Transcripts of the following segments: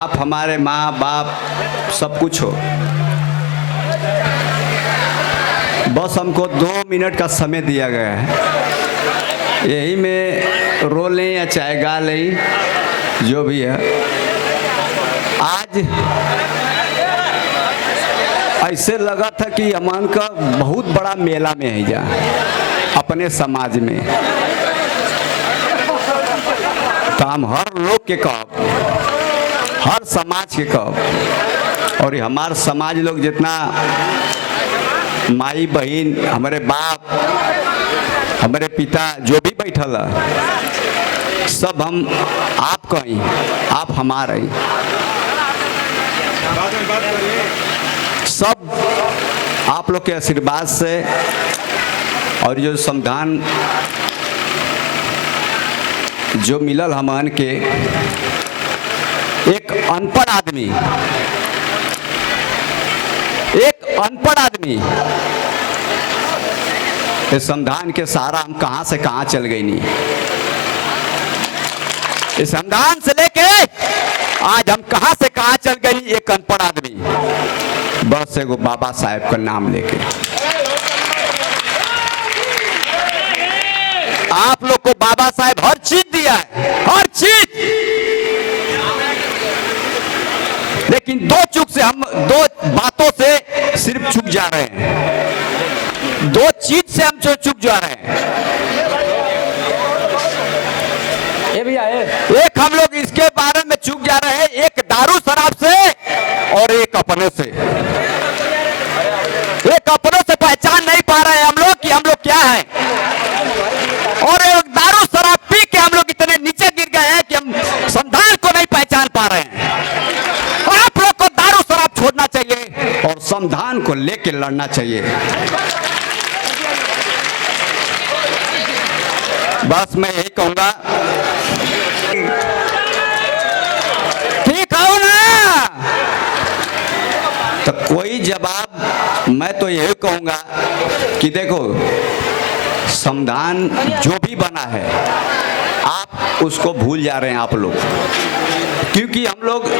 आप हमारे माँ बाप सब कुछ हो, बस हमको 2 मिनट का समय दिया गया है। यही में रो लें या चाहे गा लें, जो भी है। आज ऐसे लगा था कि अमन का बहुत बड़ा मेला में है जा अपने समाज में। तो हम हर लोग के कब, हर समाज के कब, और हमार समाज लोग जितना माई बहन, हमारे बाप, हमारे पिता जो भी बैठल है, सब हम आप कहीं, आप हमारे सब आप लोग के आशीर्वाद से और जो संविधान जो मिलल हमन के, एक अनपढ़ आदमी इस संविधान के सहारा हम कहां से कहां चल गई नहीं। इस संविधान से लेके आज हम कहां से कहां चल गई, एक अनपढ़ आदमी बस एगो बाबा साहेब का नाम लेके। आप लोग को बाबा साहेब हर चीज दिया है, हर चीज, लेकिन दो बातों से सिर्फ चूक जा रहे हैं। दो चीज से हम चूक जा रहे हैं। ये भैया एक हम लोग इसके बारे में चूक जा रहे हैं, एक दारू शराब से और एक अपने से। एक अपनों से पहचान नहीं पा रहे हैं हम लोग कि हम लोग क्या है, और एक दारू शराब पी के हम लोग इतने नीचे गिर गए हैं कि हम संविधान को नहीं पहचान पा रहे हैं। आप लोग को दारू शराब छोड़ना चाहिए और संविधान को लेके लड़ना चाहिए। बस मैं यही कहूंगा, ठीक हो ना? तो कोई जवाब, मैं तो यही कहूंगा कि देखो, संविधान जो भी बना है आप उसको भूल जा रहे हैं आप लोग, क्योंकि हम लोग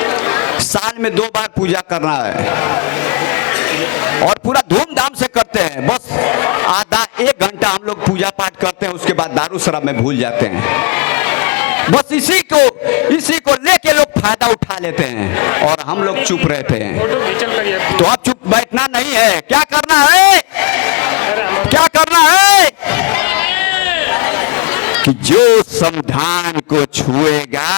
साल में 2 बार पूजा करना है और पूरा धूमधाम से करते हैं। बस आधा 1 घंटा हम लोग पूजा पाठ करते हैं, उसके बाद दारू शराब में भूल जाते हैं। बस इसी को लेके लोग फायदा उठा लेते हैं और हम लोग चुप रहते हैं। तो अब चुप बैठना नहीं है, क्या करना है, क्या करना है कि जो संविधान को छुएगा